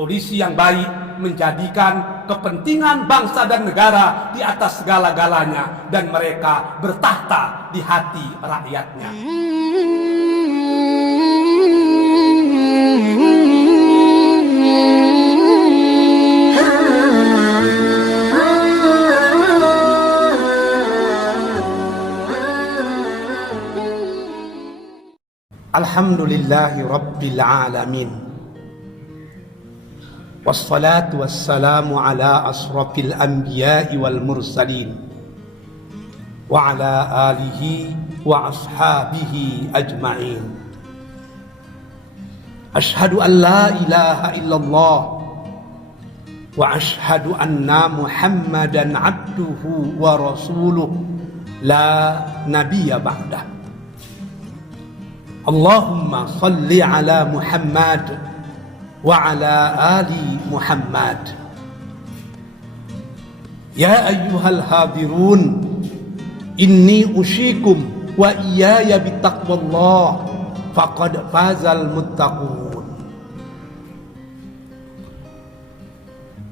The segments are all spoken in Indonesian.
polisi yang baik menjadikan kepentingan bangsa dan negara di atas segala-galanya, dan mereka bertahta di hati rakyatnya. Alhamdulillahi Rabbil Alamin, wassalatu wassalamu ala asrafil anbiya'i wal mursalin wa ala alihi wa ashabihi ajma'in. Ashhadu an la ilaha illallah wa ashhadu anna Muhammadan abduhu wa rasuluh la nabiyya ba'dah. Allahumma salli ala Muhammad wa ala ali Muhammad. Ya ayyuhal hadirun, inni usyikum wa iyaya bittaqwallah, faqad fazal muttaqun.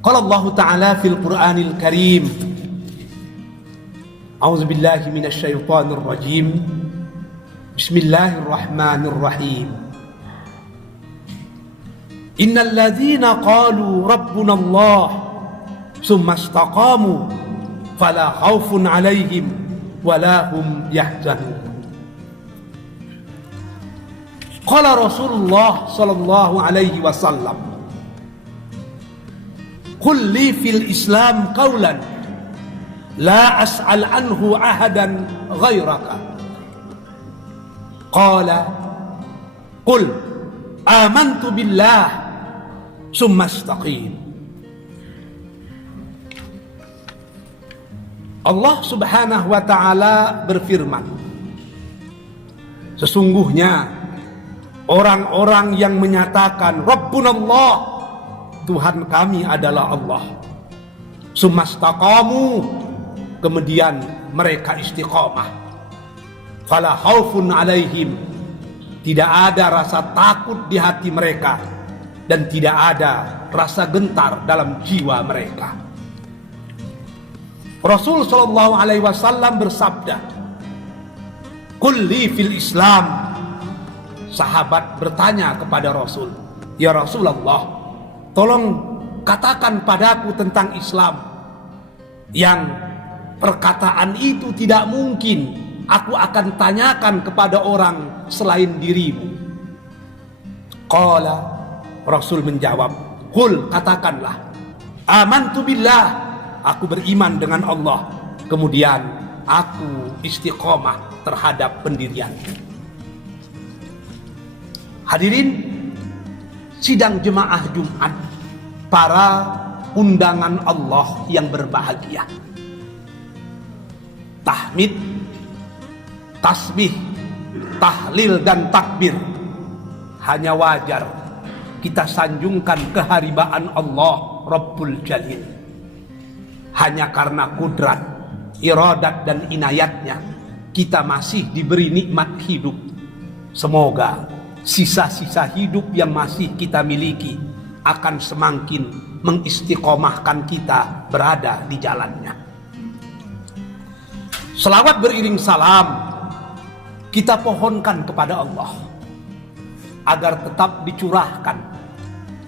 Qala Allah Ta'ala fil Qur'anil Karim, a'udzu billahi minasy syaithanir rajim. Bismillahirrahmanirrahim. Innal ladzina qalu rabbuna Allah tsumma istaqamu fala khaufun 'alaihim wala hum yahzanun. Qala Rasulullah sallallahu alaihi wasallam, qul li fil Islam qawlan la as'al anhu ahadan ghairaka. Qala qul amantu billah summa istaqim. Allah subhanahu wa ta'ala berfirman, sesungguhnya orang-orang yang menyatakan Rabbunallah, Tuhan kami adalah Allah, summa istaqamu, kemudian mereka istiqamah, fala khaufun alaihim, tidak ada rasa takut di hati mereka dan tidak ada rasa gentar dalam jiwa mereka. Rasul sallallahu alaihi wasallam bersabda, "Qul li fil Islam." Sahabat bertanya kepada Rasul, "Ya Rasulullah, tolong katakan padaku tentang Islam yang perkataan itu tidak mungkin aku akan tanyakan kepada orang selain dirimu." Qala, Rasul menjawab, "Qul," katakanlah, "amantu billah," aku beriman dengan Allah, kemudian aku istiqomah terhadap pendirian. Hadirin sidang jemaah Jumat, para undangan Allah yang berbahagia. Tahmid, tasbih, tahlil dan takbir hanya wajar kita sanjungkan keharibaan Allah Rabbul Jalil. Hanya karena kudrat, iradat dan inayatnya kita masih diberi nikmat hidup. Semoga sisa-sisa hidup yang masih kita miliki akan semakin mengistiqomahkan kita berada di jalannya. Selawat beriring salam kita pohonkan kepada Allah agar tetap dicurahkan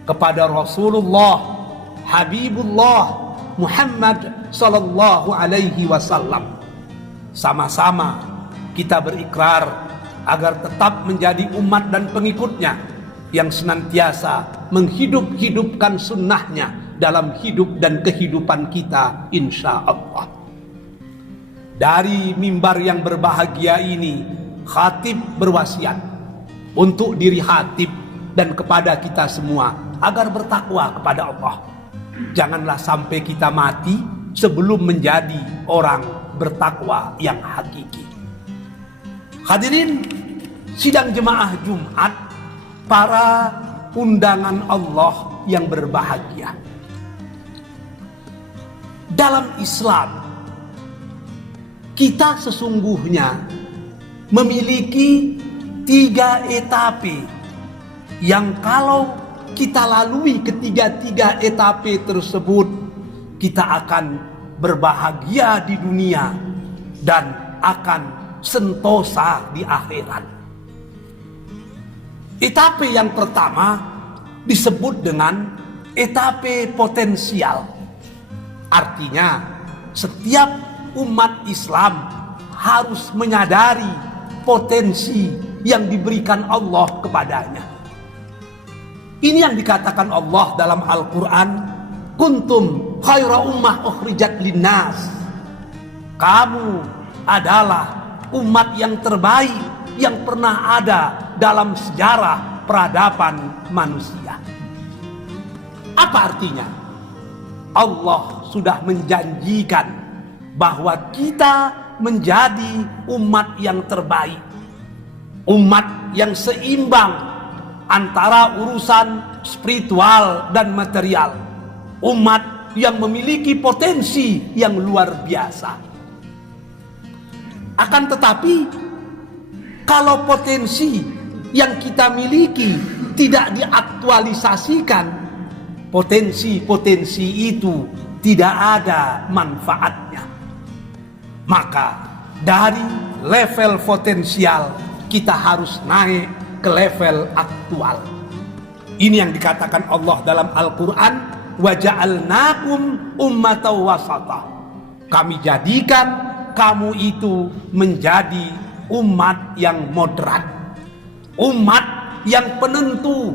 kepada Rasulullah Habibullah Muhammad sallallahu alaihi wasallam. Sama-sama kita berikrar agar tetap menjadi umat dan pengikutnya yang senantiasa menghidup-hidupkan sunnahnya dalam hidup dan kehidupan kita insya Allah. Dari mimbar yang berbahagia ini, khatib berwasiat untuk diri khatib dan kepada kita semua agar bertakwa kepada Allah. Janganlah sampai kita mati sebelum menjadi orang bertakwa yang hakiki. Hadirin sidang jemaah Jumat, para undangan Allah yang berbahagia. Dalam Islam kita sesungguhnya memiliki 3 etape yang kalau kita lalui ketiga-tiga etape tersebut, kita akan berbahagia di dunia dan akan sentosa di akhirat. Etape yang pertama disebut dengan etape potensial. Artinya, setiap umat Islam harus menyadari potensi yang diberikan Allah kepadanya. Ini yang dikatakan Allah dalam Al-Quran, kuntum khaira ummah ukhrijat linnas. Kamu adalah umat yang terbaik yang pernah ada dalam sejarah peradaban manusia. Apa artinya? Allah sudah menjanjikan bahwa kita menjadi umat yang terbaik, umat yang seimbang antara urusan spiritual dan material, umat yang memiliki potensi yang luar biasa. Akan tetapi, kalau potensi yang kita miliki tidak diaktualisasikan, potensi-potensi itu tidak ada manfaatnya. Maka dari level potensial kita harus naik ke level aktual. Ini yang dikatakan Allah dalam Al-Quran, wa ja'alnakum ummatan wasata. Kami jadikan kamu itu menjadi umat yang moderat, umat yang penentu,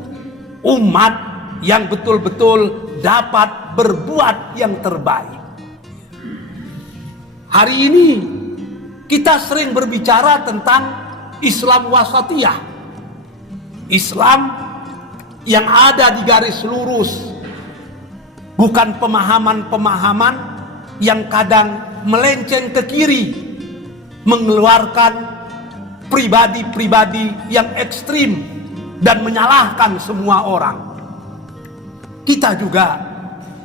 umat yang betul-betul dapat berbuat yang terbaik. Hari ini kita sering berbicara tentang Islam wasatiyah, Islam yang ada di garis lurus, bukan pemahaman-pemahaman yang kadang melenceng ke kiri, mengeluarkan pribadi-pribadi yang ekstrim dan menyalahkan semua orang. Kita juga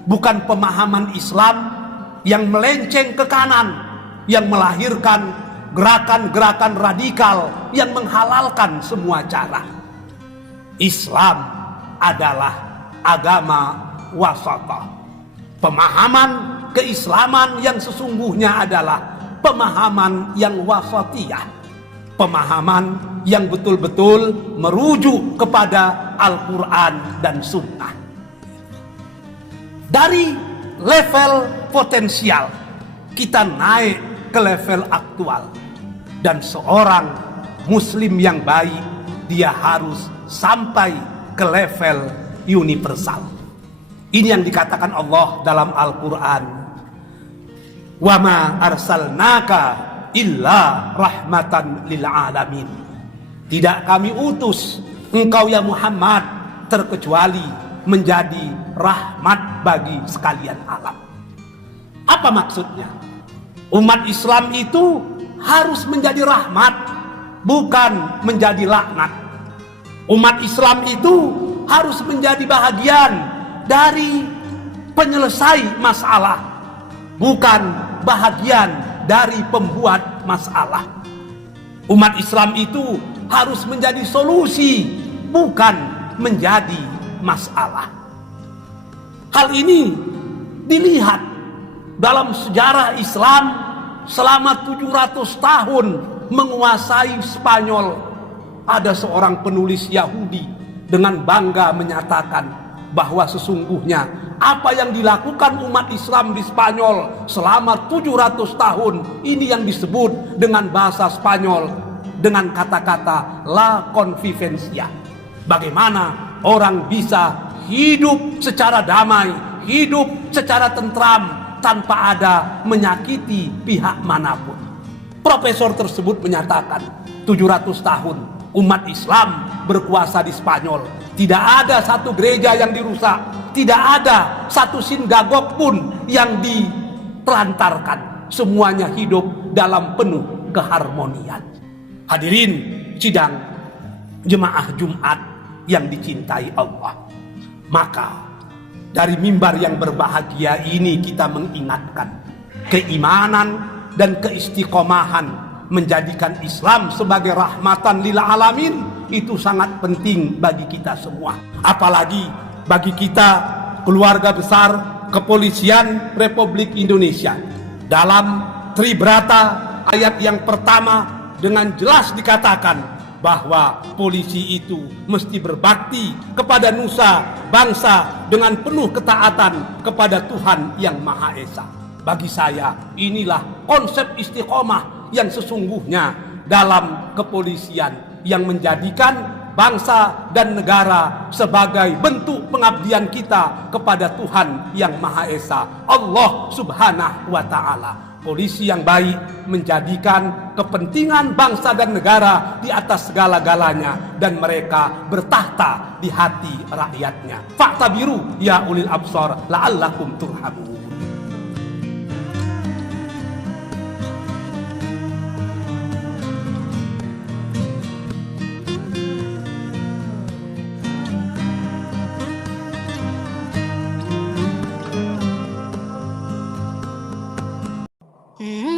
bukan pemahaman Islam yang melenceng ke kanan, yang melahirkan gerakan-gerakan radikal yang menghalalkan semua cara. Islam adalah agama wasatah. Pemahaman keislaman yang sesungguhnya adalah pemahaman yang wasatiyah, pemahaman yang betul-betul merujuk kepada Al-Quran dan Sunnah. Dari level potensial kita naik ke level aktual, dan seorang muslim yang baik dia harus sampai ke level universal. Ini yang dikatakan Allah dalam Al-Quran, wa ma arsalnaka illa rahmatan lil alamin. Tidak kami utus engkau ya Muhammad terkecuali menjadi rahmat bagi sekalian alam. Apa maksudnya? Umat Islam itu harus menjadi rahmat, bukan menjadi laknat. Umat Islam itu harus menjadi bahagian dari penyelesai masalah, bukan bahagian dari pembuat masalah. Umat Islam itu harus menjadi solusi, bukan menjadi masalah. Hal ini dilihat dalam sejarah Islam selama 700 tahun menguasai Spanyol. Ada seorang penulis Yahudi dengan bangga menyatakan bahwa sesungguhnya apa yang dilakukan umat Islam di Spanyol selama 700 tahun ini yang disebut dengan bahasa Spanyol dengan kata-kata la convivencia. Bagaimana orang bisa hidup secara damai, hidup secara tentram tanpa ada menyakiti pihak manapun. Profesor tersebut menyatakan 700 tahun umat Islam berkuasa di Spanyol, tidak ada satu gereja yang dirusak, tidak ada satu sinagog pun yang ditelantarkan. Semuanya hidup dalam penuh keharmonian. Hadirin sidang jemaah Jumat yang dicintai Allah, maka dari mimbar yang berbahagia ini kita mengingatkan keimanan dan keistiqomahan menjadikan Islam sebagai rahmatan lil alamin itu sangat penting bagi kita semua. Apalagi bagi kita keluarga besar Kepolisian Republik Indonesia. Dalam Tribrata ayat yang pertama dengan jelas dikatakan bahwa polisi itu mesti berbakti kepada nusa bangsa dengan penuh ketaatan kepada Tuhan yang Maha Esa. Bagi saya, inilah konsep istiqomah yang sesungguhnya dalam kepolisian, yang menjadikan bangsa dan negara sebagai bentuk pengabdian kita kepada Tuhan yang Maha Esa, Allah Subhanahu wa Ta'ala. Polisi yang baik menjadikan kepentingan bangsa dan negara di atas segala-galanya, dan mereka bertahta di hati rakyatnya. Fa'tabiru ya ulil absar la'allakum turhamun. Hmm.